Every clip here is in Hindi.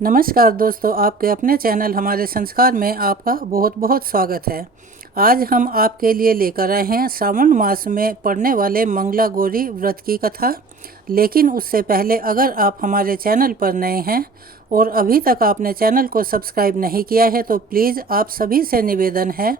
नमस्कार दोस्तों, आपके अपने चैनल हमारे संस्कार में आपका बहुत बहुत स्वागत है। आज हम आपके लिए लेकर आए हैं श्रावण मास में पड़ने वाले मंगला गौरी व्रत की कथा। लेकिन उससे पहले अगर आप हमारे चैनल पर नए हैं और अभी तक आपने चैनल को सब्सक्राइब नहीं किया है तो प्लीज़ आप सभी से निवेदन है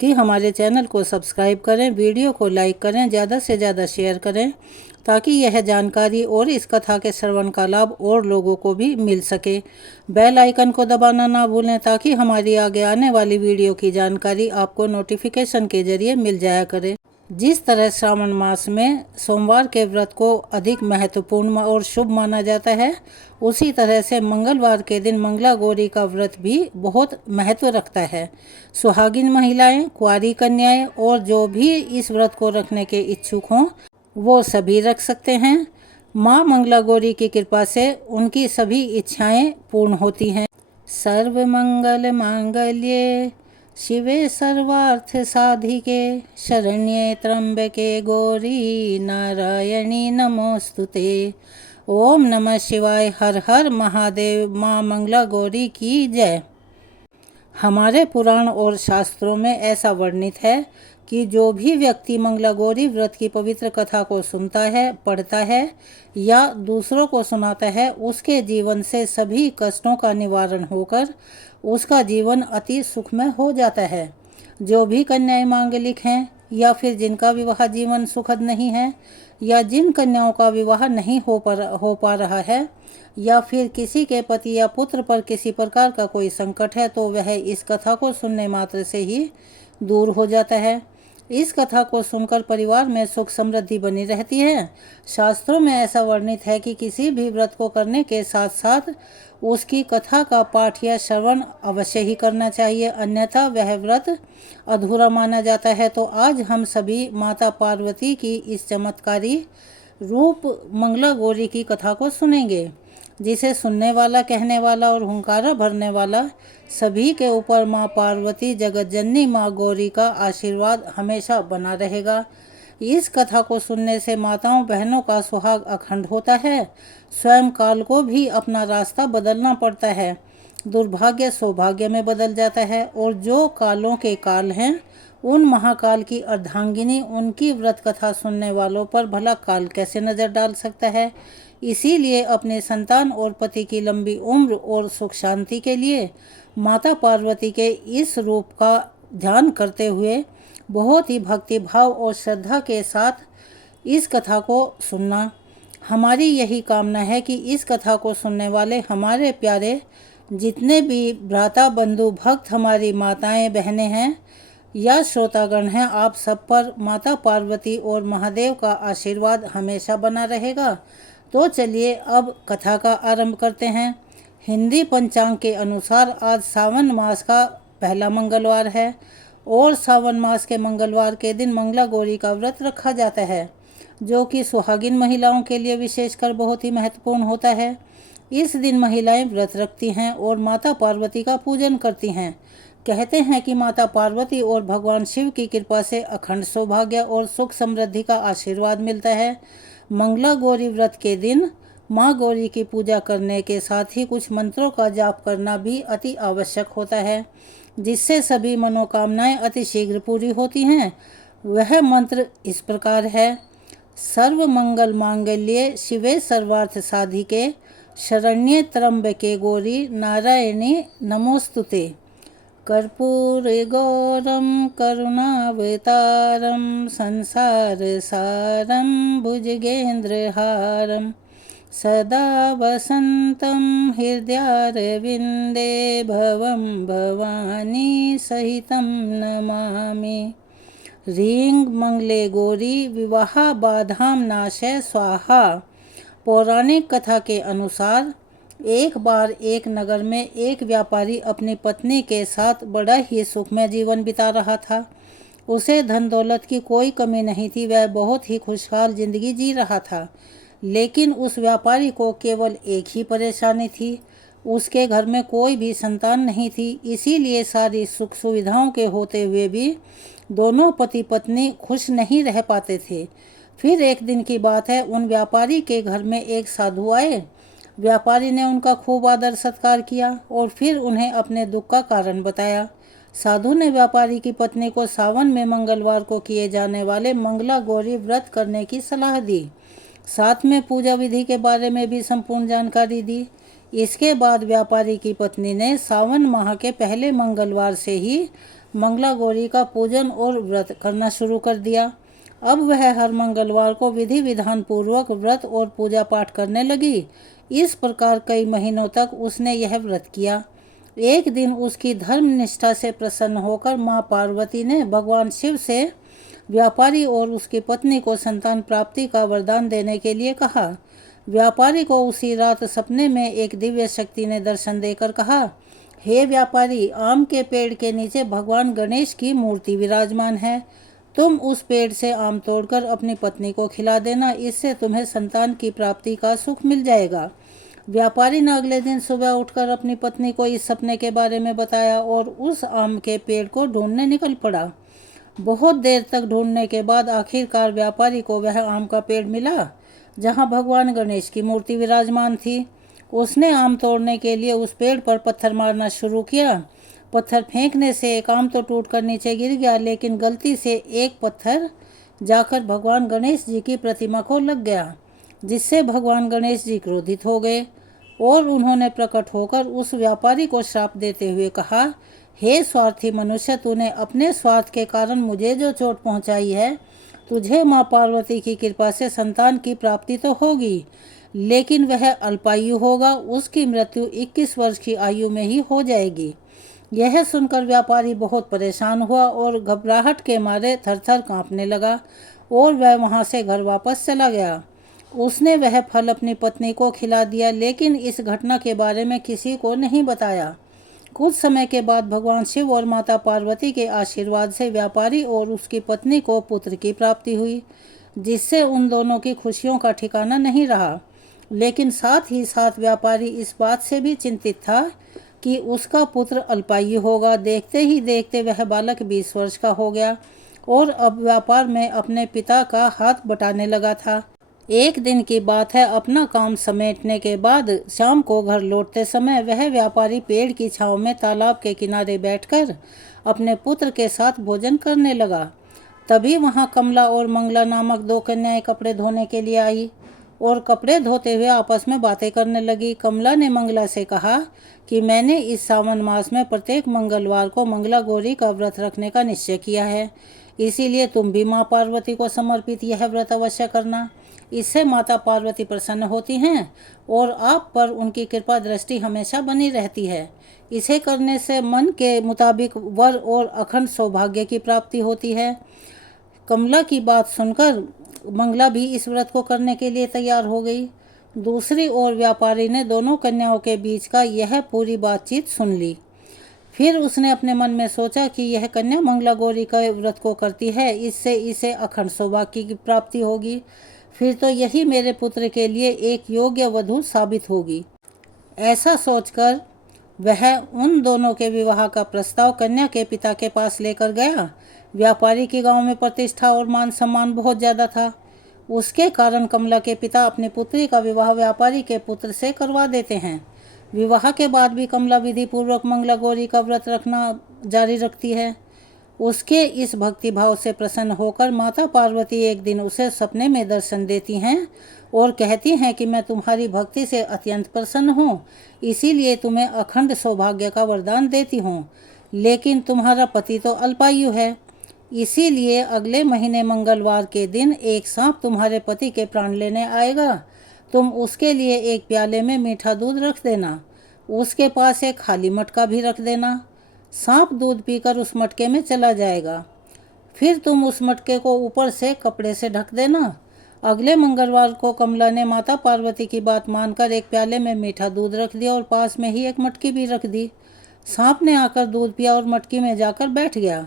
कि हमारे चैनल को सब्सक्राइब करें, वीडियो को लाइक करें, ज़्यादा से ज़्यादा शेयर करें ताकि यह जानकारी और इस कथा के श्रवण का लाभ और लोगों को भी मिल सके। बेल आइकन को दबाना ना भूलें ताकि हमारी आगे आने वाली वीडियो की जानकारी आपको नोटिफिकेशन के जरिए मिल जाया करे। जिस तरह श्रावण मास में सोमवार के व्रत को अधिक महत्वपूर्ण और शुभ माना जाता है, उसी तरह से मंगलवार के दिन मंगला गौरी का व्रत भी बहुत महत्व रखता है। सुहागिन महिलाएं, कुंवारी कन्याएं और जो भी इस व्रत को रखने के इच्छुक हों वो सभी रख सकते हैं। माँ मंगला गौरी की कृपा से उनकी सभी इच्छाएं पूर्ण होती हैं। सर्व मंगल मांगल्ये शिवे सर्वार्थ साधिके शरण्ये त्र्यंबके गौरी नारायणी नमोस्तुते। ओम नमः शिवाय। हर हर महादेव। माँ मंगला गौरी की जय। हमारे पुराण और शास्त्रों में ऐसा वर्णित है कि जो भी व्यक्ति मंगला गौरी व्रत की पवित्र कथा को सुनता है, पढ़ता है या दूसरों को सुनाता है, उसके जीवन से सभी कष्टों का निवारण होकर उसका जीवन अति सुखमय हो जाता है। जो भी कन्याएं मांगलिक हैं या फिर जिनका विवाह जीवन सुखद नहीं है या जिन कन्याओं का विवाह नहीं हो पा रहा है या फिर किसी के पति या पुत्र पर किसी प्रकार का कोई संकट है तो वह इस कथा को सुनने मात्र से ही दूर हो जाता है। इस कथा को सुनकर परिवार में सुख समृद्धि बनी रहती है। शास्त्रों में ऐसा वर्णित है कि किसी भी व्रत को करने के साथ साथ उसकी कथा का पाठ या श्रवण अवश्य ही करना चाहिए, अन्यथा वह व्रत अधूरा माना जाता है। तो आज हम सभी माता पार्वती की इस चमत्कारी रूप मंगला गौरी की कथा को सुनेंगे, जिसे सुनने वाला, कहने वाला और हुंकारा भरने वाला सभी के ऊपर माँ पार्वती जगत जननी माँ गौरी का आशीर्वाद हमेशा बना रहेगा। इस कथा को सुनने से माताओं बहनों का सुहाग अखंड होता है। स्वयं काल को भी अपना रास्ता बदलना पड़ता है। दुर्भाग्य सौभाग्य में बदल जाता है और जो कालों के काल हैं उन महाकाल की अर्धांगिनी उनकी व्रत कथा सुनने वालों पर भला काल कैसे नज़र डाल सकता है। इसीलिए अपने संतान और पति की लंबी उम्र और सुख शांति के लिए माता पार्वती के इस रूप का ध्यान करते हुए बहुत ही भक्ति भाव और श्रद्धा के साथ इस कथा को सुनना। हमारी यही कामना है कि इस कथा को सुनने वाले हमारे प्यारे जितने भी भ्राता बंधु भक्त हमारी माताएं बहनें हैं या श्रोतागण हैं, आप सब पर माता पार्वती और महादेव का आशीर्वाद हमेशा बना रहेगा। तो चलिए अब कथा का आरंभ करते हैं। हिंदी पंचांग के अनुसार आज सावन मास का पहला मंगलवार है और सावन मास के मंगलवार के दिन मंगला गौरी का व्रत रखा जाता है, जो कि सुहागिन महिलाओं के लिए विशेषकर बहुत ही महत्वपूर्ण होता है। इस दिन महिलाएं व्रत रखती हैं और माता पार्वती का पूजन करती हैं। कहते हैं कि माता पार्वती और भगवान शिव की कृपा से अखंड सौभाग्य और सुख समृद्धि का आशीर्वाद मिलता है। मंगला गौरी व्रत के दिन माँ गौरी की पूजा करने के साथ ही कुछ मंत्रों का जाप करना भी अति आवश्यक होता है, जिससे सभी मनोकामनाएं अति शीघ्र पूरी होती हैं। वह मंत्र इस प्रकार है। सर्व मंगल मांगल्ये शिवे सर्वार्थ साधिके शरण्ये त्र्यंबके गौरी नारायणी नमोस्तुते। कर्पूरे गौरम करुणावतारम संसार सारम भुजगेन्द्रहारम सदा वसंतं हृदयारविंदे भवं भवानी सहितं नमामि। ह्रीं मंगले गौरी विवाह बाधाम नाशय स्वाहा। पौराणिक कथा के अनुसार एक बार एक नगर में एक व्यापारी अपनी पत्नी के साथ बड़ा ही सुखमय जीवन बिता रहा था। उसे धन दौलत की कोई कमी नहीं थी, वह बहुत ही खुशहाल जिंदगी जी रहा था। लेकिन उस व्यापारी को केवल एक ही परेशानी थी, उसके घर में कोई भी संतान नहीं थी। इसीलिए सारी सुख सुविधाओं के होते हुए भी दोनों पति पत्नी खुश नहीं रह पाते थे। फिर एक दिन की बात है, उन व्यापारी के घर में एक साधु आए। व्यापारी ने उनका खूब आदर सत्कार किया और फिर उन्हें अपने दुख का कारण बताया। साधु ने व्यापारी की पत्नी को सावन में मंगलवार को किए जाने वाले मंगला गौरी व्रत करने की सलाह दी। साथ में पूजा विधि के बारे में भी संपूर्ण जानकारी दी। इसके बाद व्यापारी की पत्नी ने सावन माह के पहले मंगलवार से ही मंगला गौरी का पूजन और व्रत करना शुरू कर दिया। अब वह हर मंगलवार को विधि विधान पूर्वक व्रत और पूजा पाठ करने लगी। इस प्रकार कई महीनों तक उसने यह व्रत किया। एक दिन उसकी धर्म निष्ठा से प्रसन्न होकर माँ पार्वती ने भगवान शिव से व्यापारी और उसकी पत्नी को संतान प्राप्ति का वरदान देने के लिए कहा। व्यापारी को उसी रात सपने में एक दिव्य शक्ति ने दर्शन देकर कहा, हे व्यापारी, आम के पेड़ के नीचे भगवान गणेश की मूर्ति विराजमान है। तुम उस पेड़ से आम तोड़कर अपनी पत्नी को खिला देना, इससे तुम्हें संतान की प्राप्ति का सुख मिल जाएगा। व्यापारी ने अगले दिन सुबह उठकर अपनी पत्नी को इस सपने के बारे में बताया और उस आम के पेड़ को ढूंढने निकल पड़ा। बहुत देर तक ढूंढने के बाद आखिरकार व्यापारी को वह आम का पेड़ मिला जहां भगवान गणेश की मूर्ति विराजमान थी। उसने आम तोड़ने के लिए उस पेड़ पर पत्थर मारना शुरू किया। पत्थर फेंकने से एक आम तो टूटकर नीचे गिर गया, लेकिन गलती से एक पत्थर जाकर भगवान गणेश जी की प्रतिमा को लग गया, जिससे भगवान गणेश जी क्रोधित हो गए और उन्होंने प्रकट होकर उस व्यापारी को श्राप देते हुए कहा, हे स्वार्थी मनुष्य, तूने अपने स्वार्थ के कारण मुझे जो चोट पहुंचाई है, तुझे माँ पार्वती की कृपा से संतान की प्राप्ति तो होगी, लेकिन वह अल्पायु होगा। उसकी मृत्यु 21 वर्ष की आयु में ही हो जाएगी। यह सुनकर व्यापारी बहुत परेशान हुआ और घबराहट के मारे थरथर कांपने लगा और वह वहां से घर वापस चला गया। उसने वह फल अपनी पत्नी को खिला दिया, लेकिन इस घटना के बारे में किसी को नहीं बताया। कुछ समय के बाद भगवान शिव और माता पार्वती के आशीर्वाद से व्यापारी और उसकी पत्नी को पुत्र की प्राप्ति हुई, जिससे उन दोनों की खुशियों का ठिकाना नहीं रहा। लेकिन साथ ही साथ व्यापारी इस बात से भी चिंतित था कि उसका पुत्र अल्पायु होगा। देखते ही देखते वह बालक 20 वर्ष का हो गया और अब व्यापार में अपने पिता का हाथ बटाने लगा था। एक दिन की बात है, अपना काम समेटने के बाद शाम को घर लौटते समय वह व्यापारी पेड़ की छांव में तालाब के किनारे बैठकर अपने पुत्र के साथ भोजन करने लगा। तभी वहां कमला और मंगला नामक 2 कन्याएं कपड़े धोने के लिए आई और कपड़े धोते हुए आपस में बातें करने लगी। कमला ने मंगला से कहा कि मैंने इस सावन मास में प्रत्येक मंगलवार को मंगला गौरी का व्रत रखने का निश्चय किया है, इसीलिए तुम भी माँ पार्वती को समर्पित यह व्रत अवश्य करना। इससे माता पार्वती प्रसन्न होती हैं और आप पर उनकी कृपा दृष्टि हमेशा बनी रहती है। इसे करने से मन के मुताबिक वर और अखंड सौभाग्य की प्राप्ति होती है। कमला की बात सुनकर मंगला भी इस व्रत को करने के लिए तैयार हो गई। दूसरी ओर व्यापारी ने दोनों कन्याओं के बीच का यह पूरी बातचीत सुन ली। फिर उसने अपने मन में सोचा कि यह कन्या मंगला गौरी का व्रत को करती है, इससे इसे अखंड सौभाग्य की प्राप्ति होगी। फिर तो यही मेरे पुत्र के लिए एक योग्य वधू साबित होगी। ऐसा सोचकर वह उन दोनों के विवाह का प्रस्ताव कन्या के पिता के पास लेकर गया। व्यापारी की गांव में प्रतिष्ठा और मान सम्मान बहुत ज़्यादा था। उसके कारण कमला के पिता अपनी पुत्री का विवाह व्यापारी के पुत्र से करवा देते हैं। विवाह के बाद भी कमला विधि पूर्वक मंगला गौरी का व्रत रखना जारी रखती है। उसके इस भक्ति भाव से प्रसन्न होकर माता पार्वती एक दिन उसे सपने में दर्शन देती हैं और कहती हैं कि मैं तुम्हारी भक्ति से अत्यंत प्रसन्न हूँ, इसीलिए तुम्हें अखंड सौभाग्य का वरदान देती हूँ, लेकिन तुम्हारा पति तो अल्पायु है, इसीलिए अगले महीने मंगलवार के दिन एक सांप तुम्हारे पति के प्राण लेने आएगा। तुम उसके लिए एक प्याले में मीठा दूध रख देना, उसके पास एक खाली मटका भी रख देना। सांप दूध पीकर उस मटके में चला जाएगा, फिर तुम उस मटके को ऊपर से कपड़े से ढक देना। अगले मंगलवार को कमला ने माता पार्वती की बात मानकर एक प्याले में मीठा दूध रख दिया और पास में ही एक मटकी भी रख दी। सांप ने आकर दूध पिया और मटकी में जाकर बैठ गया।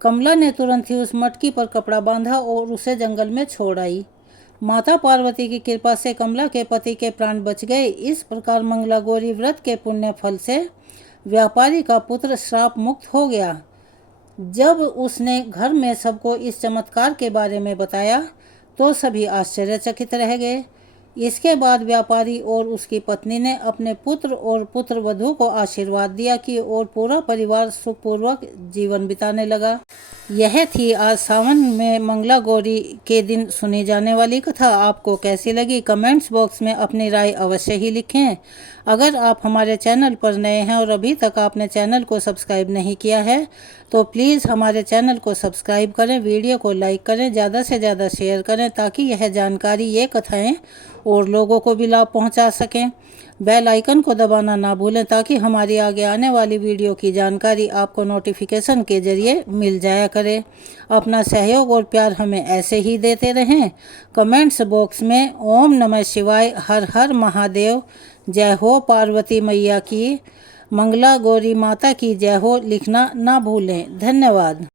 कमला ने तुरंत ही उस मटकी पर कपड़ा बांधा और उसे जंगल में छोड़ आई। माता पार्वती की कृपा से कमला के पति के प्राण बच गए। इस प्रकार मंगला गौरी व्रत के पुण्य फल से व्यापारी का पुत्र श्राप मुक्त हो गया। जब उसने घर में सबको इस चमत्कार के बारे में बताया तो सभी आश्चर्यचकित रह गए। इसके बाद व्यापारी और उसकी पत्नी ने अपने पुत्र और पुत्रवधू को आशीर्वाद दिया कि और पूरा परिवार सुखपूर्वक जीवन बिताने लगा। यह थी आज सावन में मंगला गौरी के दिन सुनी जाने वाली कथा। आपको कैसी लगी कमेंट्स बॉक्स में अपनी राय अवश्य ही लिखें। अगर आप हमारे चैनल पर नए हैं और अभी तक आपने चैनल को सब्सक्राइब नहीं किया है तो प्लीज़ हमारे चैनल को सब्सक्राइब करें, वीडियो को लाइक करें, ज़्यादा से ज़्यादा शेयर करें ताकि यह जानकारी, ये कथाएं और लोगों को भी लाभ पहुंचा सकें। बेल आइकन को दबाना ना भूलें ताकि हमारी आगे आने वाली वीडियो की जानकारी आपको नोटिफिकेशन के ज़रिए मिल जाया करे। अपना सहयोग और प्यार हमें ऐसे ही देते रहें। कमेंट्स बॉक्स में ओम नमः शिवाय, हर हर महादेव, जय हो पार्वती मैया की, मंगला गौरी माता की जय हो लिखना ना भूलें। धन्यवाद।